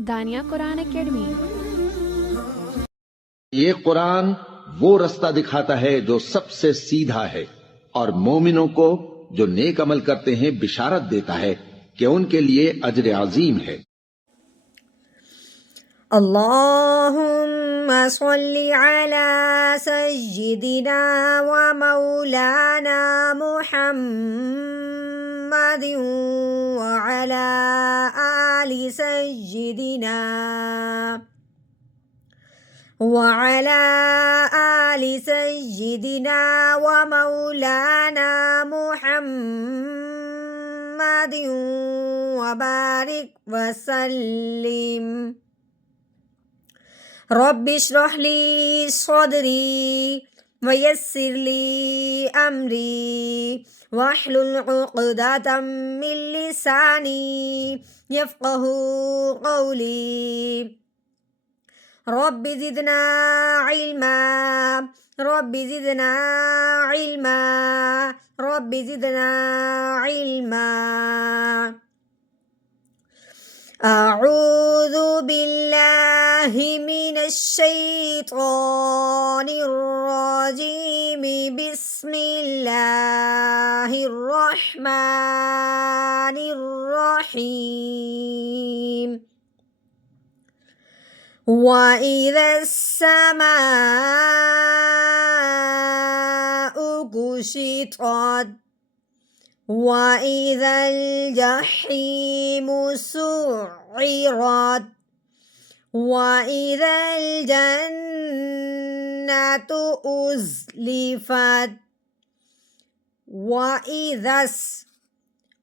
دانیہ قرآن academy. یہ قرآن وہ رستہ دکھاتا ہے جو سب سے سیدھا ہے، اور مومنوں کو جو نیک عمل کرتے ہیں بشارت دیتا ہے کہ ان کے لیے اجر عظیم ہے۔ اللہم صلی علی سیدنا و مولانا محمد وعلی آل سیدنا و مولانا محمد وبارک وسلم۔ رب اشرح لی صدری ویسر لی امری واحلل عقدۃ من لسانی یفقہوا قولی۔ رب زدنا علما رب زدنا علما رب زدنا علما۔ اعوذ باللہ من الشیطان الرجیم، بسم اللہ الرحمن الرحیم۔ وَإِذَا السَّمَاءُ كُشِطَتْ وَإِذَا الْجَحِيمُ سُعِّرَتْ وَإِذَا الْجَنَّةُ أُزْلِفَتْ وَإِذَا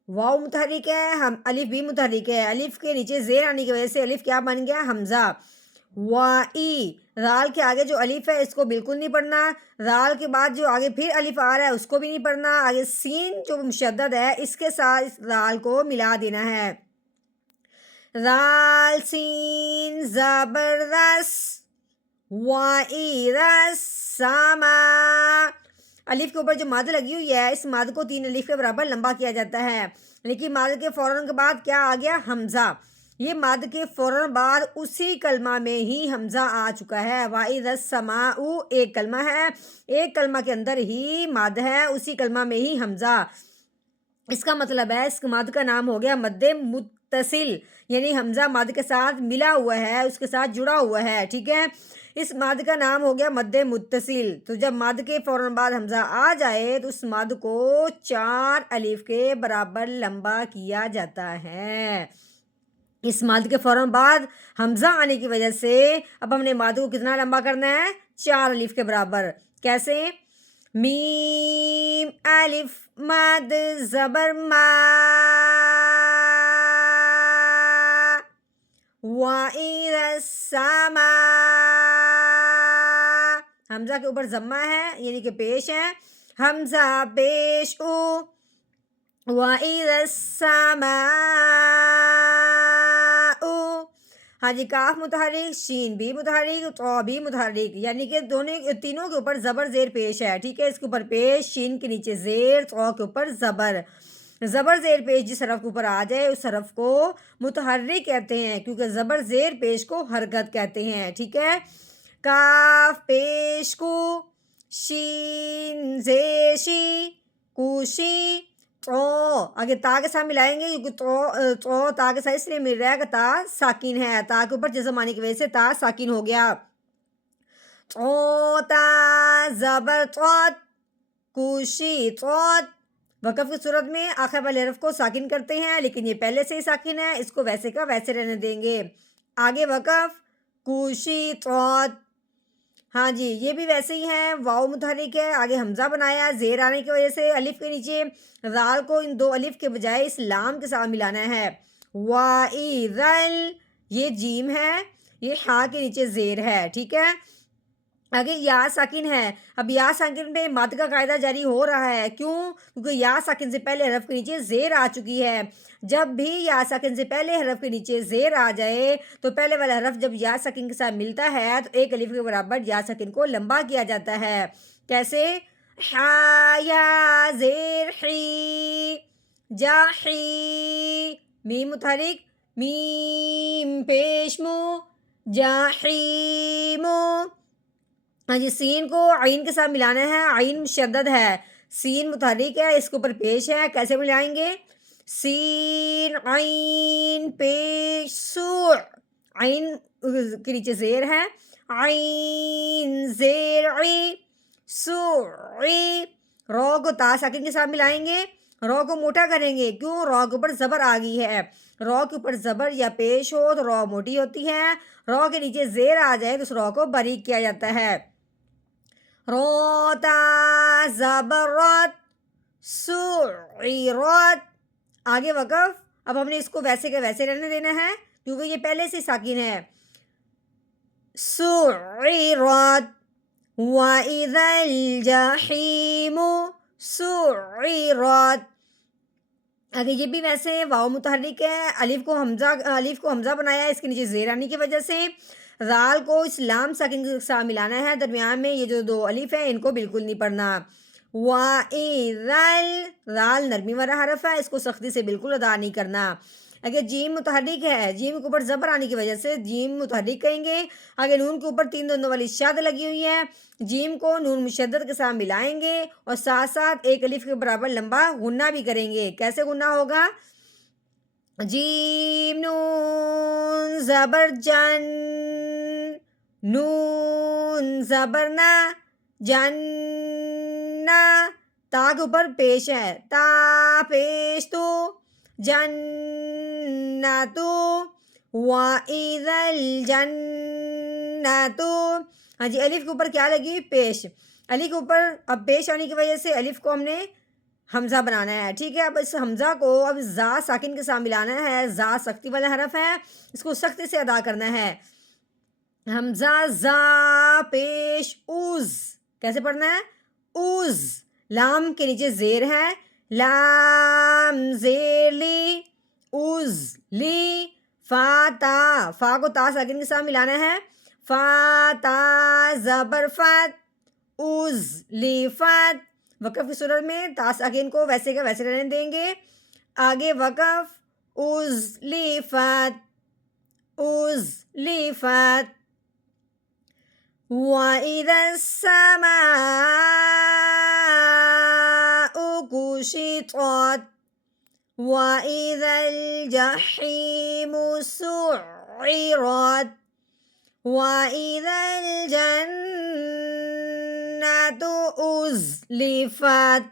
واو متحرک ہے، الف بھی متحرک ہے، الف کے نیچے زیر آنے کی وجہ سے الف کیا بن گیا؟ حمزہ۔ وائی، رال کے آگے جو الف ہے اس کو بالکل نہیں پڑھنا، رال کے بعد جو آگے پھر الف آ رہا ہے اس کو بھی نہیں پڑھنا، آگے سین جو مشدد ہے اس کے ساتھ اس رال کو ملا دینا ہے۔ رال سین زبردست، وَإِذَا السَّمَاء، الف کے اوپر جو مد لگی ہوئی ہے اس مد کو 3 الف کے برابر لمبا کیا جاتا ہے، لیکن مد کے فوراً کے بعد کیا آ گیا؟ حمزہ۔ یہ مد کے فوراً بعد اسی کلمہ میں ہی حمزہ آ چکا ہے۔ وَإِذَا السَّمَاءُ ایک کلمہ ہے، ایک کلمہ کے اندر ہی مد ہے، اسی کلمہ میں ہی حمزہ۔ اس کا مطلب ہے اس مد کا نام ہو گیا مد متصل، یعنی حمزہ مد کے ساتھ ملا ہوا ہے، اس کے ساتھ جڑا ہوا ہے، ٹھیک ہے۔ اس مد کا نام ہو گیا مد متصل۔ تو جب مد کے فوراً بعد حمزہ آ جائے تو اس مد کو 4 الف کے برابر لمبا کیا جاتا ہے۔ اس مد کے فوراً بعد حمزہ آنے کی وجہ سے اب ہم نے مد کو کتنا لمبا کرنا ہے؟ 4 الف کے برابر۔ کیسے؟ میم الف مد زبر ما، وَإِذَا السَّمَاء، حمزہ کے اوپر ضمہ ہے یعنی کہ پیش ہے، حمزہ پیش او، وَإِذَا السَّمَاءُ، ہاں جی، کاف متحرک، شین بھی متحرک، تو بھی متحرک، یعنی کہ تینوں کے اوپر زبر زیر پیش ہے، ٹھیک ہے۔ اس کے اوپر پیش، شین کے نیچے زیر، تو کے اوپر زبر۔ زبر زیر پیش جس حرف کے اوپر آ جائے اس حرف کو متحرک کہتے ہیں، کیونکہ زبر زیر پیش کو حرکت کہتے ہیں، ٹھیک ہے۔ کاف پیش کو، شین زیر شی، کوشی، تو آگے تا کے ساتھ ملائیں گے کیونکہ تو تا کے ساتھ اس لیے مل رہا ہے کہ تا ساکن ہے، تا کے اوپر جزم آنے کی وجہ سے تا ساکن ہو گیا۔ تو تا زبر توت، کوشی توت۔ وقف کی صورت میں آخر والے حرف کو ساکن کرتے ہیں، لیکن یہ پہلے سے ہی ساکن ہے، اس کو ویسے کا ویسے رہنے دیں گے۔ آگے وقف کوشی توت، ہاں جی، یہ بھی ویسے ہی ہے، واو متحرک ہے، آگے حمزہ بنایا، زیر آنے کی وجہ سے الف کے نیچے رال کو ان 2 الف کے بجائے اس لام کے ساتھ ملانا ہے۔ وَإِذَا، یہ جیم ہے، یہ ہاں کے نیچے زیر ہے، ٹھیک ہے۔ آگے یا ساکن ہے، اب یا ساکن پہ مد کا قاعدہ جاری ہو رہا ہے، کیوں؟ کیونکہ یا ساکن سے پہلے حرف کے نیچے زیر آ چکی ہے۔ جب بھی یا ساکن سے پہلے حرف کے نیچے زیر آ جائے تو پہلے والا حرف جب یا ساکن کے ساتھ ملتا ہے تو 1 الف کے برابر یا ساکن کو لمبا کیا جاتا ہے۔ کیسے؟ ہا یا زیر حی، جاحی، میم متحرک، میم پیش مو، جاحیمو. ہاں جی سین کو عین کے ساتھ ملانا ہے، عین مشدد ہے، سین متحرک ہے، اس کے اوپر پیش ہے. کیسے ملائیں گے؟ سین عین پیش سوع، عین کے نیچے زیر ہے، عین زیر عی سوعی. رو کو تا ساکن کے ساتھ ملائیں گے، رو کو موٹا کریں گے، کیوں؟ رو کے اوپر زبر آ گئی ہے، رو کے اوپر زبر یا پیش ہو تو رو موٹی ہوتی ہے، رو کے نیچے زیر آ جائے تو اس رو کو باریک کیا جاتا ہے. روتا زبرات سعیرات. آگے وقف. اب ہم نے اس کو ویسے کے ویسے رہنے دینا ہے کیونکہ یہ پہلے سے ساکن ہے. سعیرات وَإِذَا الْجَحِيمُ سُعِّرَتْ. اگر یہ بھی ویسے واو متحرک ہے، الف کو حمزہ بنایا ہے اس کے نیچے زیر آنے کی وجہ سے. رال کو اس لام ساکن کے ساتھ ملانا ہے، درمیان میں یہ جو دو الف ہیں ان کو بالکل نہیں پڑھنا. وَإِذَا، رال نرمی والا حرف ہے، اس کو سختی سے بالکل ادا نہیں کرنا. اگر جیم متحرک ہے، جیم کے اوپر زبر آنے کی وجہ سے جیم متحرک کہیں گے. اگر نون کے اوپر 3 دندوں والی شد لگی ہوئی ہے، جیم کو نون مشدد کے ساتھ ملائیں گے اور ساتھ ساتھ ایک الف کے برابر لمبا غنہ بھی کریں گے. کیسے غنہ ہوگا؟ جیم نون زبر جن، نون زبر نا، جنہ. تا کے اوپر پیش ہے، تا پیش تو، جنتو. وَإِذَا الْجَنَّةُ. ہاں جی الف کے اوپر کیا لگی؟ پیش. الف کے اوپر اب پیش آنے کی وجہ سے الف کو ہم نے حمزہ بنانا ہے، ٹھیک ہے. اب اس حمزہ کو اب زا ساکن کے ساتھ ملانا ہے. زا سختی والا حرف ہے، اس کو سختی سے ادا کرنا ہے. حمزہ زا پیش اوز. کیسے پڑھنا ہے؟ اوز. لام کے نیچے زیر ہے، لام زیر لی، اوز لی. فا تا، فا کو تا ساکن کے ساتھ ملانا ہے، فا تا زبر فت، اوز لی فت. وقف کی صورت میں تا ساکن کو ویسے کا ویسے رہنے دیں گے. آگے وقف. اوز لی فت، اوز لی فت. وَإِذَا السَّمَاءُ كُشِطَتْ وَإِذَا الْجَحِيمُ سُعِّرَتْ وَإِذَا الْجَنَّةُ أُزْلِفَتْ.